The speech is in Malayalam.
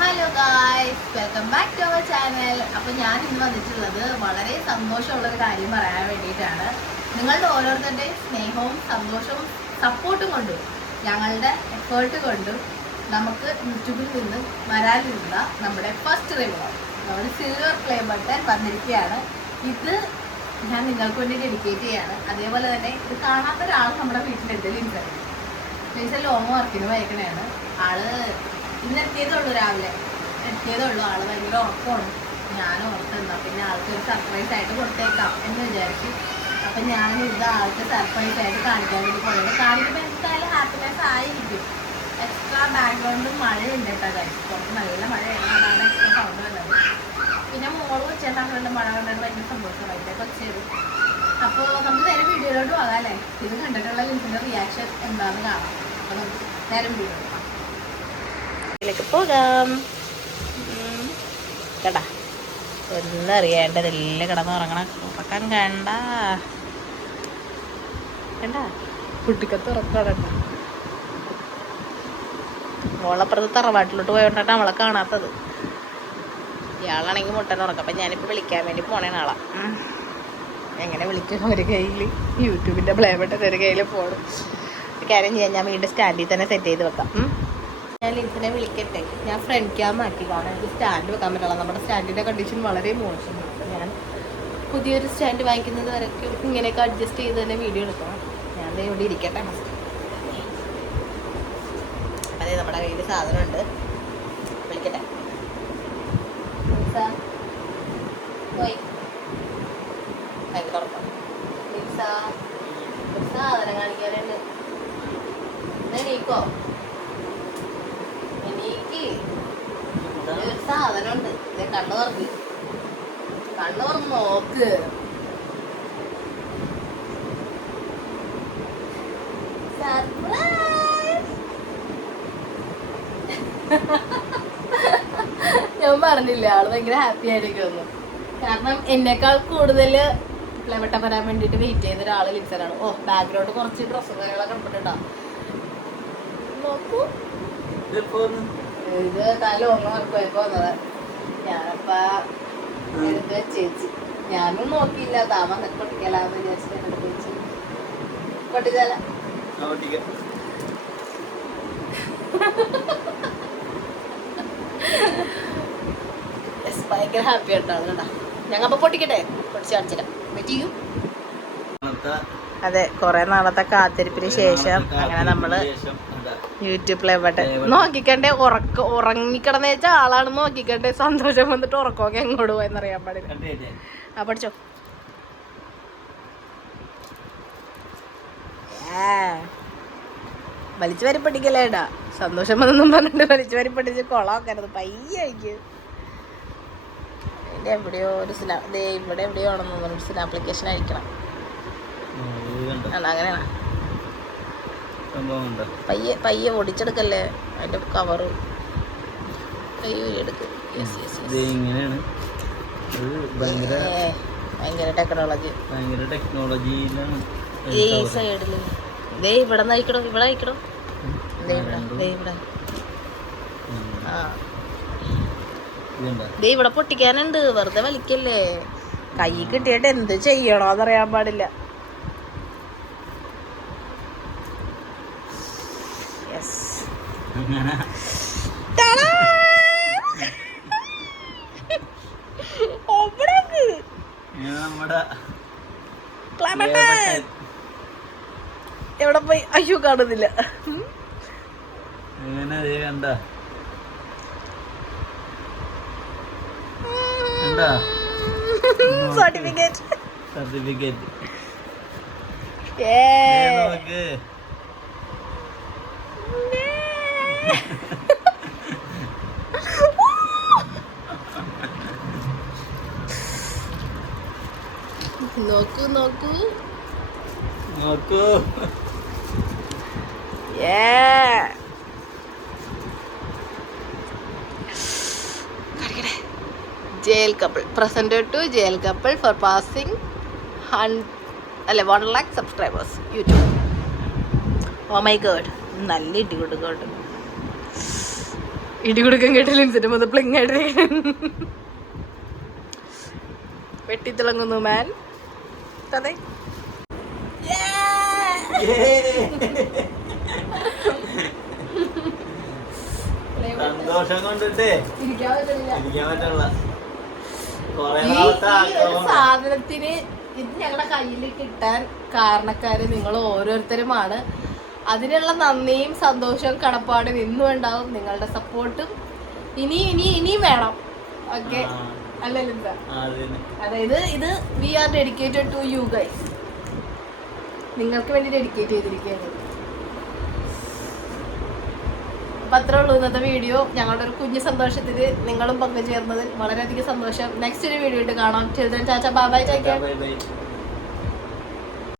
Hello guys welcome back to our channel അപ്പോൾ ഞാൻ ഇന്ന് വന്നിട്ടുള്ളത് വളരെ സന്തോഷമുള്ള ഒരു കാര്യം പറയാൻ വേണ്ടിയിട്ടാണ്. നിങ്ങളുടെ ഓരോരുത്തരുടെയും സ്നേഹവും സന്തോഷവും സപ്പോർട്ടും കൊണ്ടും ഞങ്ങളുടെ എഫേർട്ട് കൊണ്ടും നമുക്ക് യൂട്യൂബിൽ നിന്ന് വരാനിരുന്ന നമ്മുടെ ഫസ്റ്റ് റിവാർഡ് നമ്മുടെ സിൽവർ പ്ലേ ബട്ടൺ വന്നിരിക്കുകയാണ്. ഇത് ഞാൻ നിങ്ങൾക്ക് വേണ്ടി ഡെഡിക്കേറ്റ് ചെയ്യാണ്. അതേപോലെ തന്നെ ഇത് കാണാത്ത ഒരാൾ നമ്മുടെ വീട്ടിലുണ്ട് ലിൻസൺ ലിൻസൺ ലോങ് വർക്കിന് വയക്കണയാണ് ആൾ ഇന്ന് എത്തിയതേ ഉള്ളൂ രാവിലെ. എത്തിയതേ ഉള്ളൂ ആൾ ഭയങ്കര ഉറക്കമാണ്. ഞാൻ ഓർത്തെന്നാ പിന്നെ ആൾക്ക് ഒരു സർപ്രൈസ് ആയിട്ട് കൊടുത്തേക്കാം എന്ന് വിചാരിച്ചു. അപ്പം ഞാൻ ഇത് ആൾക്ക് സർപ്രൈസ് ആയിട്ട് കാണിക്കാൻ വേണ്ടി പോയത് കാണിക്കുമ്പോൾ എന്തായാലും ഹാപ്പിനെസ് ആയിരിക്കും. എക്സ്ട്രാ ബാക്ക്ഗ്രൗണ്ടും മഴയുണ്ട് കേട്ടോ നല്ല മഴയാണ് അതാണ് എക്സ്ട്രാ സൗണ്ട് വന്നത്. പിന്നെ മോൾ കണ്ടും മഴ കണ്ടിട്ട് ഭയങ്കര സന്തോഷം വൈകിട്ട് കൊച്ചേ അപ്പോൾ നമുക്ക് നേരെ വീഡിയോയിലോട്ട് പോകാം അല്ലേ? ഇത് കണ്ടിട്ടുള്ള ലിൻസിന്റെ റിയാക്ഷൻ എന്താണെന്ന് കാണാം. അപ്പോൾ നമുക്ക് നേരം വീഡിയോ ഇതിലേക്ക് പോകാം. കേട്ടാ ഒന്നും നല്ല കിടന്ന് ഉറങ്ങണ. ഉറക്കം കണ്ട. കണ്ട? കുട്ടിക്കത്ത് ഉറക്കാണ് മോളപ്പുറത്ത് തറവാട്ടിലോട്ട് പോയോണ്ടാണ് അവളെ കാണാത്തത്. ഇയാളാണെങ്കിൽ മുട്ടൻ ഉറക്കം. അപ്പം ഞാനിപ്പോൾ വിളിക്കാൻ വേണ്ടി പോണേ നാളെ എങ്ങനെ വിളിക്കണം ഒരു കയ്യിൽ യൂട്യൂബിന്റെ പ്ലേ ബട്ടൺ ഒരു കയ്യിൽ പോകണം കാര്യം ചെയ്യാം. ഞാൻ വീണ്ടും സ്റ്റാൻഡിൽ തന്നെ സെറ്റ് ചെയ്ത് വെക്കാം. ഞാൻ ലിൻസിനെ വിളിക്കട്ടെ? ഞാൻ ഫ്രണ്ട് ക്യാം ആക്കി കാരണം എനിക്ക് സ്റ്റാൻഡ് വെക്കാൻ പറ്റില്ല. നമ്മുടെ സ്റ്റാൻഡിന്റെ കണ്ടീഷൻ വളരെ മോശമാണ്. ഞാൻ പുതിയൊരു സ്റ്റാൻഡ് വാങ്ങിക്കുന്നത് വരയ്ക്കും ഇങ്ങനെയൊക്കെ അഡ്ജസ്റ്റ് ചെയ്ത് തന്നെ വീഡിയോ എടുക്കണം. ഞാൻ ഇവിടെ ഇരിക്കട്ടെ. അതെ നമ്മുടെ കയ്യിൽ സാധനമുണ്ട്. വിളിക്കട്ടെ? സാധനം കാണിക്കാനുണ്ട്. എണീക്കോ എനിക്ക് ഒരു സാധനമുണ്ട്. ഇതേ കണ്ണു തുറന്ന് കണ്ണു തുറന്ന് നോക്ക്! ഞാൻ പറഞ്ഞില്ല ആൾ ഭയങ്കര ഹാപ്പി ആയിരിക്കുമെന്ന്. കാരണം എന്നെക്കാൾ കൂടുതൽ പ്ലവട്ട വരാൻ വേണ്ടിയിട്ട് വെയിറ്റ് ചെയ്യുന്ന ഒരാൾ ലിസനാണ് ഓ ബാക്ക്ഗ്രൗണ്ട് കുറച്ച് ഡ്രസ്സും കാര്യങ്ങളൊക്കെ കിടപ്പുണ്ടാ നോക്കൂ. ഇത് തല ഒന്ന് പോയപ്പോ വന്നത്. ഞാനപ്പ എടുത്ത് ചേച്ചി. ഞാനും നോക്കിയില്ല. താമ പൊട്ടിക്കലാന്ന് വിചാരിച്ചിട്ട് എടുത്ത് വെച്ച് പൊട്ടിച്ചാല ഭയങ്കര ഹാപ്പി ആയിട്ടാണ് കേട്ടാ ഞങ്ങൾ അപ്പൊ പൊട്ടിക്കട്ടെ? പൊട്ടിച്ച് കാണിച്ചിരാം. വെയിറ്റ് ചെയ്യൂ. അതെ കുറെ നാളത്തെ കാത്തിരിപ്പിന് ശേഷം അങ്ങനെ നമ്മൾ യൂട്യൂബിലെ ആട്ടെ നോക്കിക്കണ്ടേ ഉറക്ക ഉറങ്ങിക്കിടന്ന് വെച്ചാൽ ആളാണ് നോക്കിക്കണ്ടേ. സന്തോഷം വന്നിട്ട് ഉറക്കമൊക്കെ എങ്ങോട്ട് പോയെന്ന് അറിയാൻ പാടില്ല. ആ പഠിച്ചോ. വലിച്ചു വരി പഠിക്കലേടാ സന്തോഷം വന്നെന്നും പറഞ്ഞിട്ട് വലിച്ചു വരി പഠിച്ച് കൊളാക്കരുത് പയ്യെ അയക്ക് ഇതിന്റെ എവിടെയോ ഒരു സ്നാ ദേ ഇവിടെ എവിടെയോ ആണെന്ന് തോന്നുന്നു. സിന ആപ്ലിക്കേഷൻ അയക്കണം. അങ്ങനെയാണ്. പയ്യെ പയ്യെ ഒടിച്ചെടുക്കല്ലേ അതിന്റെ കവറ് പയ്യെ എടുക്ക്. ഇങ്ങനെയാണ്. ഭയങ്കര ടെക്നോളജി ഭയങ്കര ടെക്നോളജിയിലാണ് ഈ സൈഡിൽ ദേ ഇവിടെ നിന്ന് അയക്കണോ? ഇവിടെ അയക്കണോ? ദേ ഇവിടെ ദേ ഇവിടെ. ആ. ദേ ഇവിടെ പൊട്ടിക്കാനുണ്ട്. വെറുതെ വലിക്കല്ലേ? കൈ കിട്ടിയിട്ട് എന്ത് ചെയ്യണോന്നറിയാൻ പാടില്ല യെസ് അങ്ങനെ ഇങ്ങനെ നമ്മുടെ ലേബട്ടൻ. എവിടെ പോയി? അയ്യോ കാണുന്നില്ല. സർട്ടിഫിക്കറ്റ് സർട്ടിഫിക്കറ്റ് ഏ നോക്ക് നോക്കൂ. നോക്കൂ. Jail couple presented to jail couple for passing അല്ലെ one lakh subscribers YouTube oh my god നല്ല ഇടി ഇടികൊടുക്കാൻ ഇടി കൊടുക്കാൻ കേട്ട ലിൻസിന്റെ മുതൽ പ്ലിങ്ങായിട്ട് വെട്ടിത്തിളങ്ങുന്നു മാൻ അതെ സന്തോഷം കൊണ്ടിട്ടേ ഇരിക്കാൻ പറ്റില്ല നാളത്തെ ഈ സാധനത്തിന് ഇത് ഞങ്ങളുടെ കയ്യിൽ കിട്ടാൻ കാരണക്കാര് നിങ്ങൾ ഓരോരുത്തരുമാണ്. അതിനുള്ള നന്ദിയും സന്തോഷവും കടപ്പാടും ഇന്നും ഉണ്ടാവും. നിങ്ങളുടെ സപ്പോർട്ടും ഇനി ഇനി ഇനിയും വേണം. ഓക്കെ അല്ലല്ലോ എന്താ അതായത് ഇത് we are dedicated to you guys നിങ്ങൾക്ക് വേണ്ടി ഡെഡിക്കേറ്റ് ചെയ്തിരിക്കുകയാണ്. അപ്പം അത്രേ ഉള്ളൂ ഇന്നത്തെ വീഡിയോ ഞങ്ങളുടെ ഒരു കുഞ്ഞു സന്തോഷത്തിൽ നിങ്ങളും പങ്കുചേർന്നതിൽ വളരെയധികം സന്തോഷം. നെക്സ്റ്റ് ഒരു വീഡിയോ ഇട്ട് കാണാം. ചിൽഡ്രൻ ചാച്ച ബാബായ് bye.